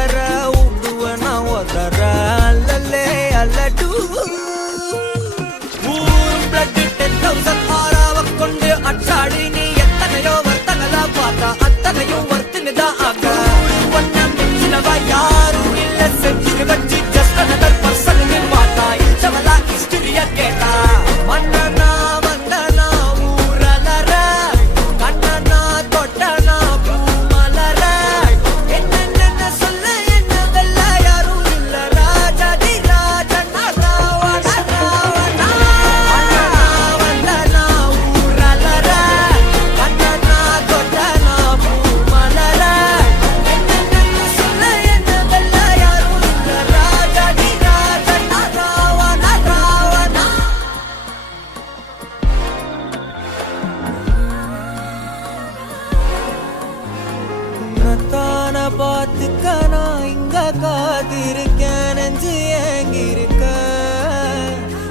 கதற ஊடுவன ஒதற அல்லலே அல்லடு ஊர் பிளட் 10,000 ஆறாவ கொண்டு அச்சாடி நீ எத்தனையோ வர்த்தங்களா பார்த்தா அத்தனையும் வர்த்தினுதான் ஆக ஒன்ன மிஞ்சினவா யாரும் இல்ல செஞ்சு வச்சு ஜஸ்ட் another person நீ பார்த்தா இச்சவலா ஹிஸ்டரிய கேட்டா மன்னனா வந்தனா ஊரலற கண்ணனா தொட்டனா பூமலற என்ன சொல்ல என்ன வெல்ல யாரும் இல்ல ராஜாதி ராஜனா ராவண ராவணா மன்னனா வந்தனா ஊரலற கண்ணனா தொட்டனா பூமலற என்ன சொல்ல என்ன வெல்ல யாரும் இல்ல ராஜாதி ராஜனா ராவண ராவணா உன்னத்தான பார்த்துக்க நான் இங்க காத்திருக்கேன் நெஞ்சு ஏங்கிருக்க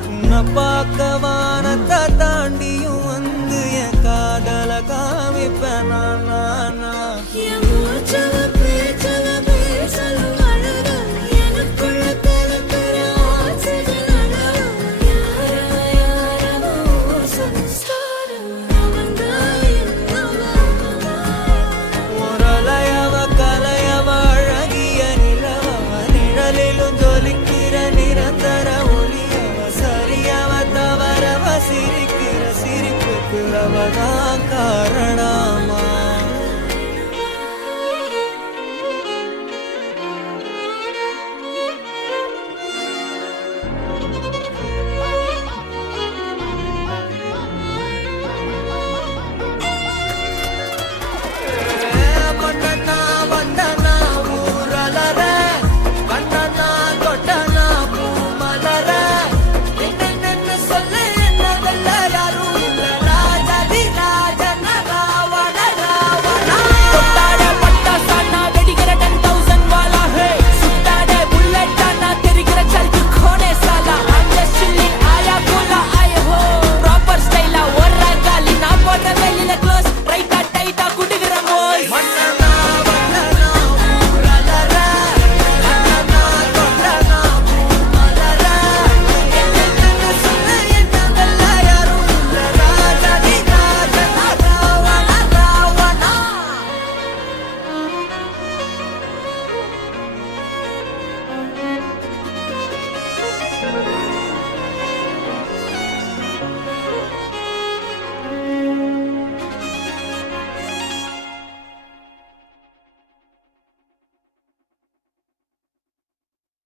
உன்னை பார்க்க வானத்தை தாண்டியும் வந்து என் காதல காமிப்பேன் நான் என் மூச்சல பேச்சல பேசலும் அழகு எனக்குள்ள கலக்கிற ஆக்சிஜன் அளவு யாரோ சன்ஸ்டாரம் அவன்தான் என்னவா முரளையவ கலையவ அழகிய நிலவவ நிழலிலும் ஜொலிக்கிற நிரந்தர ஒளியவ சரியவ தவறவ சிரிக்கிற சிரிப்புக்கு அவதான் காரணம்